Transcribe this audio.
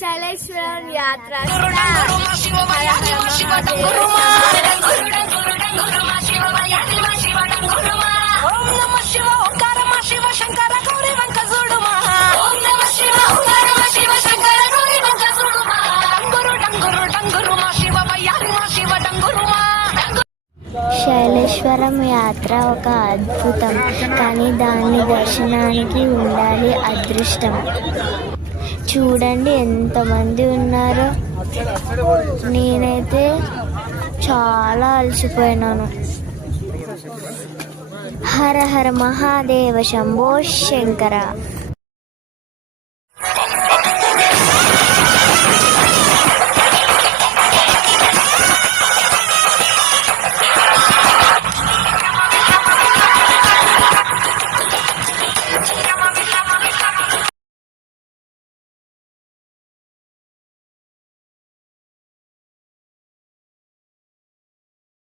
శైలేశ్వరం యాత్ర శైలేశ్వరం యాత్ర ఒక అద్భుతం, కానీ దాని దర్శనానికి ఉండాలి అదృష్టం. చూడండి ఎంతమంది ఉన్నారో. నేనైతే చాలా అలసిపోయినాను. హర హర మహాదేవ శంభో శంకర.